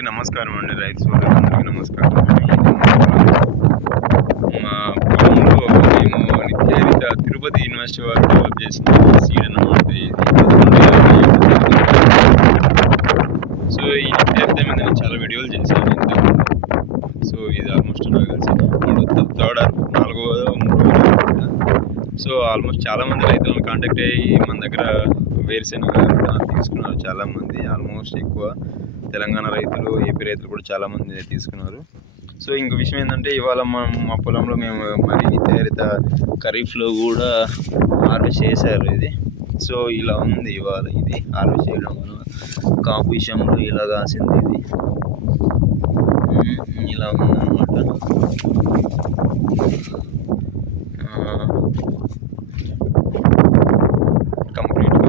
అందరికీ నమస్కారం అండి. రైతు సోదరులందరికీ నమస్కారం. మా పొలంలో మేము నిత్యహరిత తిరుపతి యూనివర్సిటీ వారు డెవలప్ చేసిన సీడ్ అన్నమాట ఇది. సో ఈ నిత్యహరిత మీద నేను చాలా వీడియోలు చేశాను ఇంతకుముందు. సో ఇది ఆల్మోస్ట్ నాకు తెలిసి నాలుగో సో ఆల్మోస్ట్ చాలామంది రైతులను కాంటాక్ట్ అయ్యి మన దగ్గర వేరుశెనగ తీసుకున్నారు చాలామంది. ఆల్మోస్ట్ ఎక్కువ తెలంగాణ రైతులు, ఏపీ రైతులు కూడా చాలామంది తీసుకున్నారు. సో ఇంకో విషయం ఏంటంటే, ఇవాళ మా పొలంలో మేము మరి నిత్యహరిత ఖరీఫ్లో కూడా హార్వెస్ట్ చేశారు ఇది. సో ఇలా ఉంది ఇవాళ ఇది హార్వెస్ట్ చేయడం వల్ల కాపు విషయంలో ఇలా కాసింది ఇది. ఇలా ఉందన్నమాట. కంప్లీట్గా